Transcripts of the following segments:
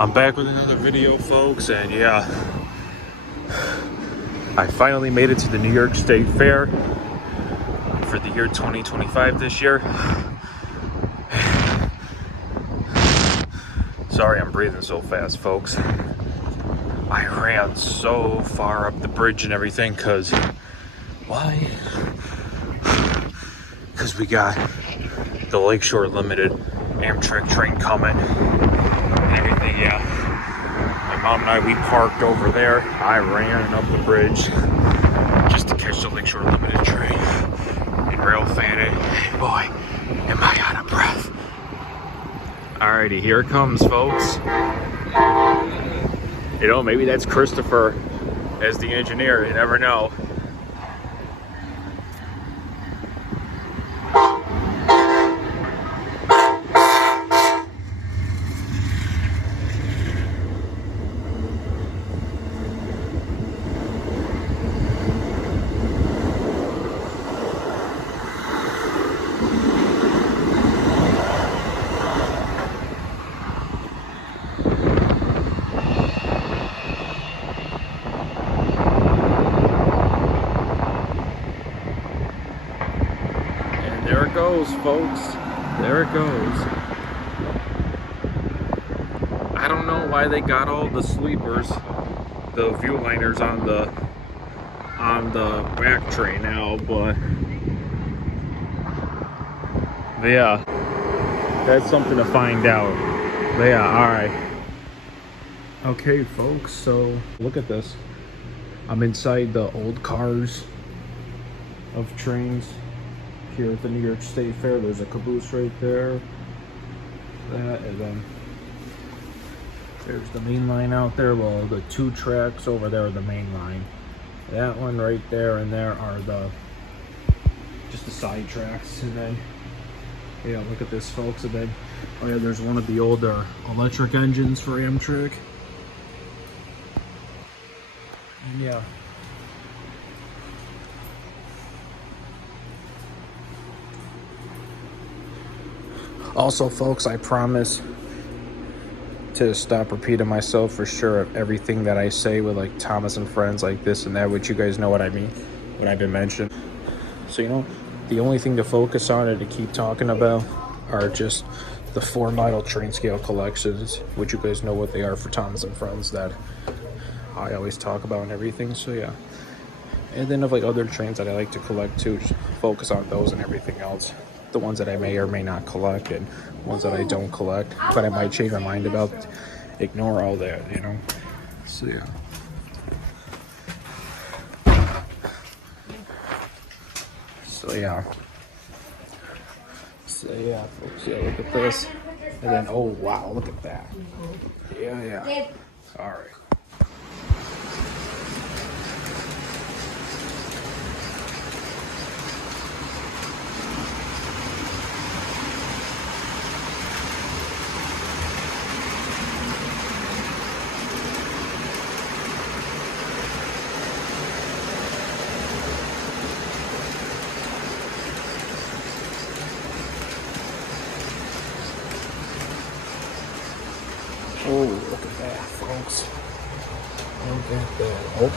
I'm back with another video, folks, and yeah, I finally made it to the New York State Fair for the year 2025 this year. Sorry I'm breathing so fast, folks. I ran so far up the bridge and everything, cause why? Cause we got the Lakeshore Limited Amtrak train coming and everything, yeah. My mom and I, we parked over there. I ran up the bridge just to catch the Lakeshore Limited train and Railfanning. Hey boy, am I out of breath. Alrighty, here it comes, folks. You know, maybe that's Christopher as the engineer, you never know. There it goes, folks. There it goes. I don't know why they got all the sleepers, the view liners on the back tray now, but yeah, that's something to find out. But yeah, alright. Okay, folks, so look at this. I'm inside the old cars of trains here at the New York State Fair. There's a caboose right there. That, and then there's the main line out there. Well, the two tracks over there are the main line. That one right there and there are just the side tracks. And then, yeah, look at this, folks. And then, oh yeah, there's one of the older electric engines for Amtrak. And yeah. Also, folks, I promise to stop repeating myself for sure of everything that I say with like Thomas and Friends, like this and that, which you guys know what I mean when I've been mentioned. So, you know, the only thing to focus on and to keep talking about are just the 4 model train scale collections, which you guys know what they are for Thomas and Friends that I always talk about and everything. So, yeah. And then of like other trains that I like to collect too, just focus on those and everything else. The ones that I may or may not collect and ones that I don't collect, but I might change my mind about. Ignore all that, you know. So yeah. So yeah, folks. Yeah, look at this. And then, oh wow, look at that. Yeah. All right. Oh, look at that, folks. Look at that. Oh,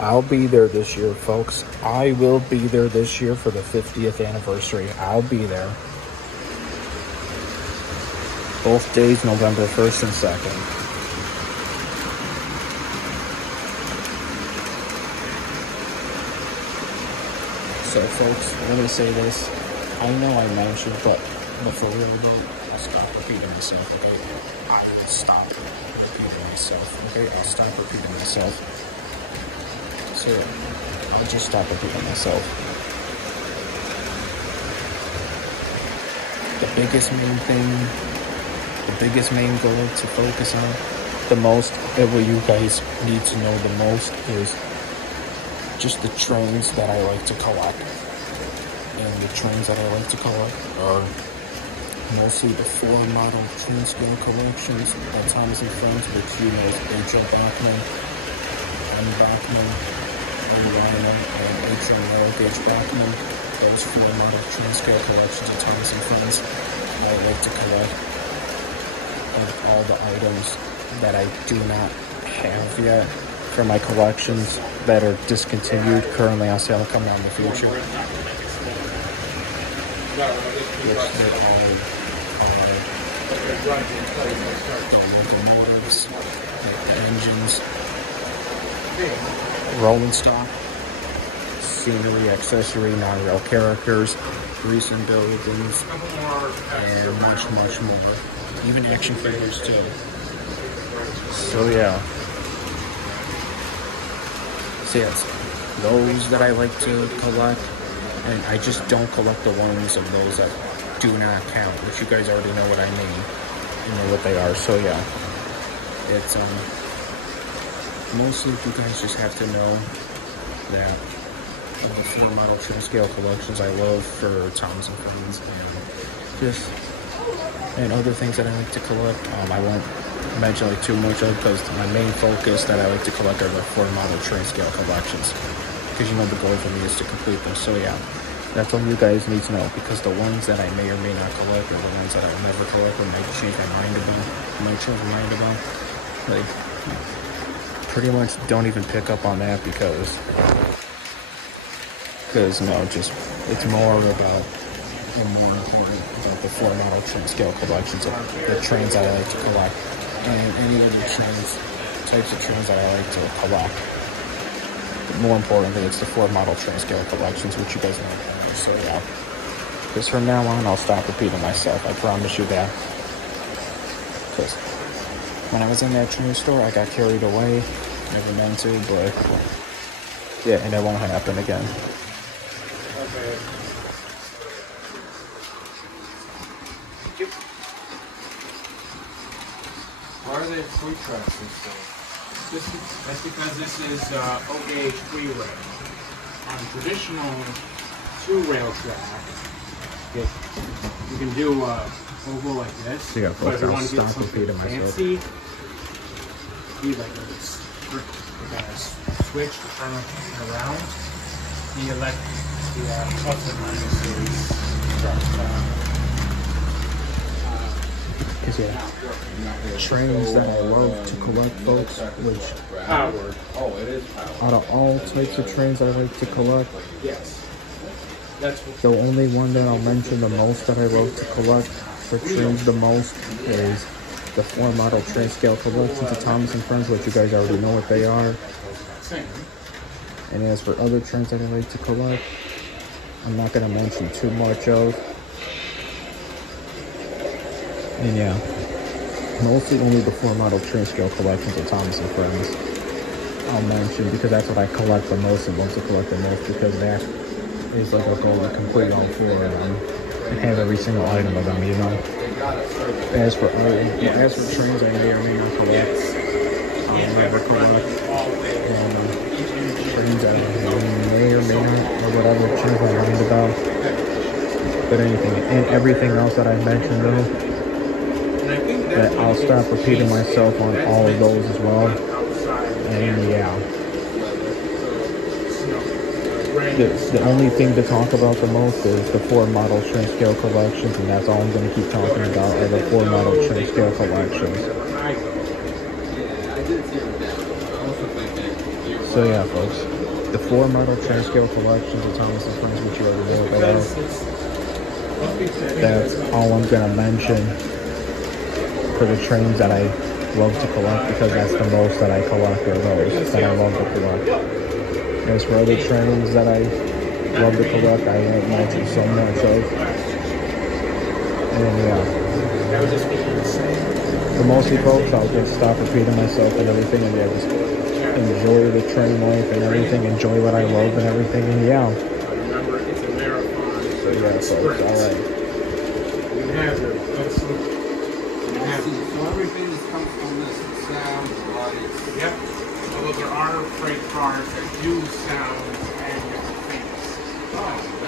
I'll be there this year, folks. I will be there this year for the 50th anniversary. I'll be there. Both days, November 1st and 2nd. So, folks, let me say this. I know I mentioned, but for real though, I'll stop repeating myself, okay? I will stop repeating myself, okay? I'll stop repeating myself. So, I'll just stop repeating myself. The biggest main goal to focus on the most, and what you guys need to know the most, is just the trains that I like to collect. And the trains that I like to collect are mostly the 4 model train scale collections by Thomas and Friends, which you know is HO Bachmann, M. Bachmann, and Lionel, and HO Narrow Gauge Bachmann. Those 4 model train scale collections of Thomas and Friends I like to collect. And all the items that I do not have yet for my collections that are discontinued, currently on sale, coming out in the future. Which they all are the locomotives, like the engines, rolling stock, scenery, accessory, non-rail characters, Resin Buildings, and much, much more. Even action figures too. So yeah. So yes, those that I like to collect, and I just don't collect the ones of those that do not count, which you guys already know what I mean. You know what they are. So yeah, it's mostly you guys just have to know that the 4 model train scale collections I love for Thomas and Friends, and other things that I like to collect. I won't mention like too much of, because my main focus that I like to collect are the 4 model train scale collections, because you know the goal for me is to complete them. So yeah, that's all you guys need to know, because the ones that I may or may not collect are the ones that I'll never collect or might change my mind about. Like, pretty much don't even pick up on that, because no, just it's more about and more important about the 4 model train scale collections of the trains that I like to collect, and any other types of trains that I like to collect. But more importantly, it's the 4 model train scale collections, which you guys know. So yeah, because from now on, I'll stop repeating myself. I promise you that. Because when I was in that train store, I got carried away. Never meant to, but yeah, and it won't happen again. Okay. Yep. Why are they free tracks and stuff? That's because this is O-gauge free rail. On traditional 2-rail track, you can do oval like this. Yeah, but if you I'll want to get stop something repeating myself. fancy, you like this. You got a switch to turn around. The plus and minus series. Trains that I love to collect, folks, which Powered. out of all types of trains I like to collect, Yes. That's the only one that I'll mention the most that I love to collect for trains the most is the 4 model train scale collections of Thomas and Friends, which you guys already know what they are. And as for other trains that I like to collect, I'm not going to mention too much of. And yeah, mostly only the 4 model train scale collections of Thomas and Friends I'll mention, because that's what I collect the most and want to collect the most, because that is like a goal to complete all 4 of them and have every single item of them, you know. As for trains I may or may not collect, I'll never collect. Trains that I may or may not, or whatever, change my mind about. But anything and everything else that I mentioned though, that I'll stop repeating myself on all of those as well. And yeah, the only thing to talk about the most is the 4 model train scale collections, and that's all I'm going to keep talking about are the 4 model train scale collections. So yeah, folks, the 4 model train scale collections of Thomas and Friends, which you already know about. That's all I'm going to mention for the trains that I love to collect, because that's the most that I collect are those that I love to collect. As for other trains that I love to collect, I won't mention so much of. And yeah, for mostly folks, I'll just stop repeating myself and everything, and yeah, just enjoy the train life and everything, enjoy what I love and everything, and yeah. Remember, it's a marathon. So yeah, folks, alright. You have your So everything that comes from this sound, lights. Yep. Although there are freight cars that do sound and different things.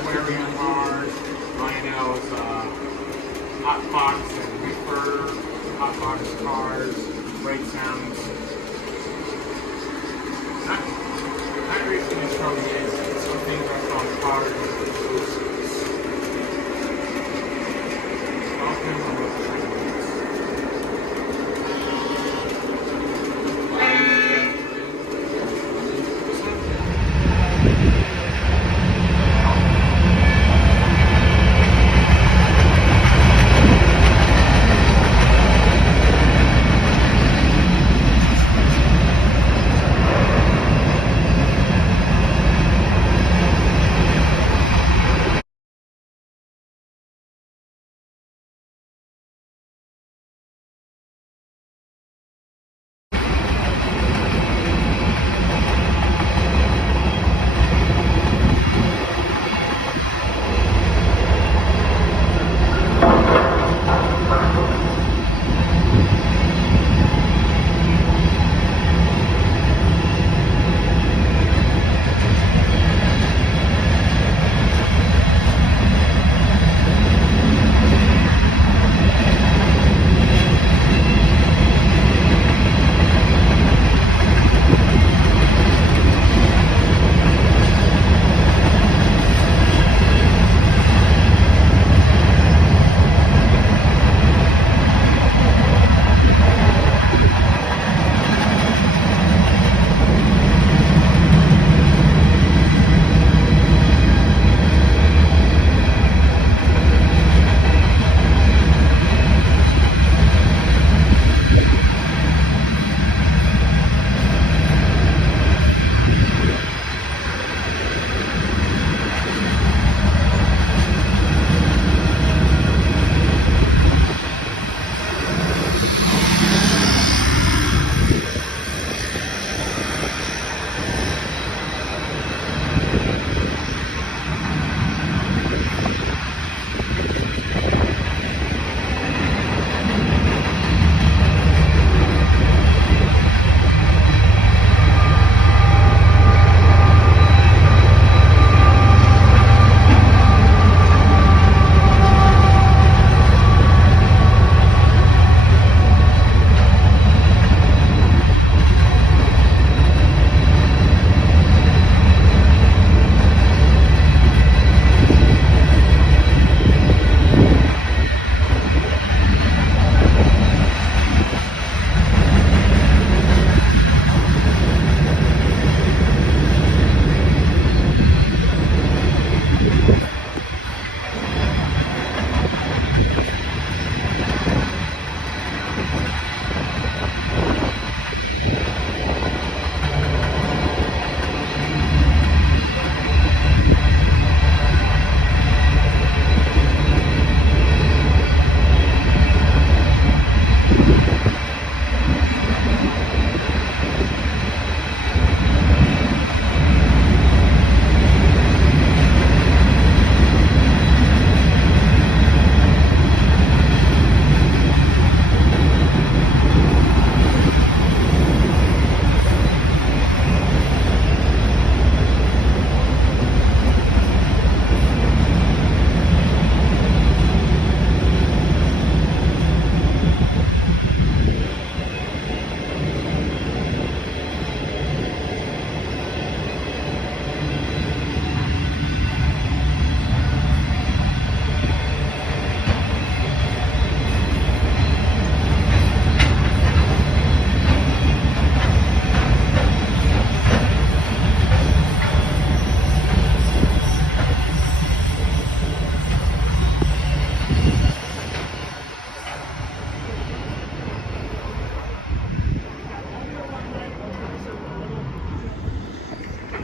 Aquarium cars, Lionel's hot box and reefer, hot box cars, brake sounds. Not everything is probably is. Some things are called cars and explosives. All depends on what the train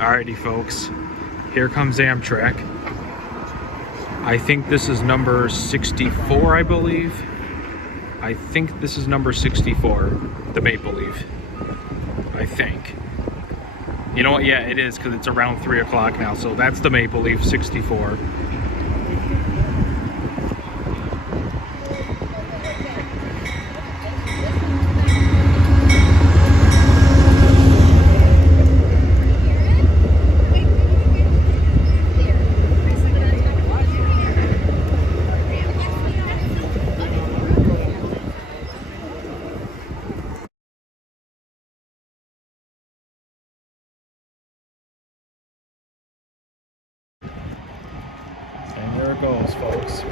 Alrighty folks, here comes Amtrak. I think this is number 64, I believe. I think this is number 64, the Maple Leaf. I think. You know what? Yeah, it is, because it's around 3 o'clock now. So that's the Maple Leaf 64. goes, folks.